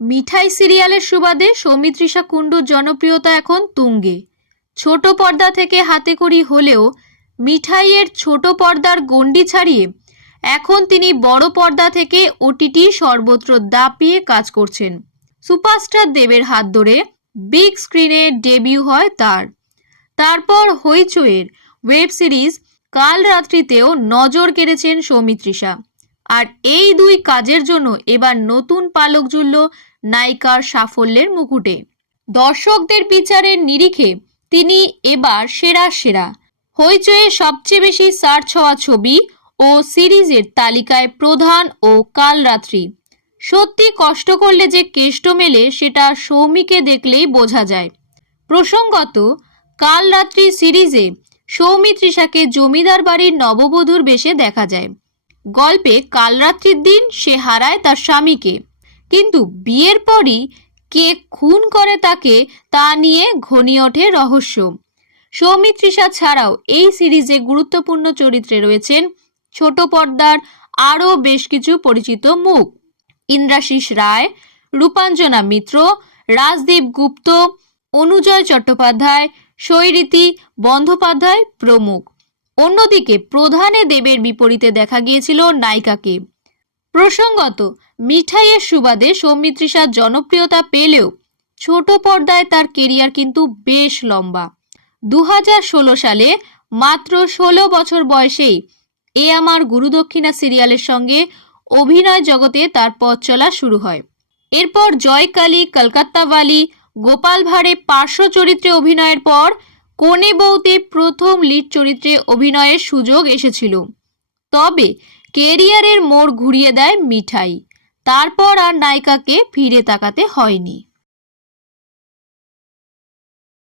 মিঠাই সিরিয়ালের সুবাদে সৌমিত্রিষা কুণ্ডুর জনপ্রিয়তা এখন তুঙ্গে। ছোট পর্দা থেকে হাতে করি হলেও মিঠাইয়ের ছোট পর্দার গণ্ডি ছাড়িয়ে এখন তিনি বড় পর্দা থেকে ওটিটি সর্বত্র দাপিয়ে কাজ করছেন। সুপারস্টার দেবের হাত ধরে বিগ স্ক্রিনে ডেবিউ হয় তার। তারপর হইচইয়ের ওয়েব সিরিজ কাল রাত্রিতেও নজর কেড়েছেন সৌমিত্রিষা। আর এই দুই কাজের জন্য এবার নতুন পালক জুড়ল নায়িকার সাফল্যের মুকুটে। দর্শকদের বিচারের নিরিখে তিনি এবার সেরা সেরা। হইচয়ে সবচেয়ে বেশি সার্চ হওয়া ছবি ও সিরিজের তালিকায় প্রধান ও কালরাত্রি। সত্যি কষ্ট করলে যে কেষ্ট মেলে সেটা সৌমিকে দেখলেই বোঝা যায়। প্রসঙ্গত, কালরাত্রি সিরিজে সৌমিত্রিষাকে জমিদার বাড়ির নববধূর বেশে দেখা যায়। গল্পে কালরাত্রির দিন সে হারায় তার স্বামীকে। কিন্তু বিয়ের পরই কে খুন করে তাকে তা নিয়ে ঘনিয়ে ওঠে রহস্য। সৌমিত্রিষা ছাড়াও এই সিরিজে গুরুত্বপূর্ণ চরিত্রে রয়েছেন ছোট পর্দার আরও বেশ কিছু পরিচিত মুখ। ইন্দ্রাশিস রায়, রূপাঞ্জনা মিত্র, রাজদীপ গুপ্ত, অনুজয় চট্টোপাধ্যায় শৈরীতি বন্দ্যোপাধ্যায় প্রমুখ। অন্যদিকে প্রধানে দেবের বিপরীতে দেখা গিয়েছিল নায়িকাকে। প্রসঙ্গত, মিঠাইয়ের সুবাদে সৌমিত্রিষার জনপ্রিয়তা পেলেও ছোট পর্দায় তার কেরিয়ার কিন্তু বেশ লম্বা। দুহাজার ষোলো সালে মাত্র ষোলো বছর বয়সেই এ আমার গুরুদক্ষিণা সিরিয়ালের সঙ্গে অভিনয় জগতে তার পথ চলা শুরু হয়। এরপর জয়কালী কলকাত্তাওয়ালি গোপাল ভাঁড়ে পার্শ্ব চরিত্রে অভিনয়ের পর কোনে বউতে প্রথম লিড চরিত্রে অভিনয়ের সুযোগ এসেছিল। তবে কেরিয়ারের মোড় ঘুরিয়ে দেয় মিঠাই। তারপর আর নায়িকাকে ফিরে তাকাতে হয়নি।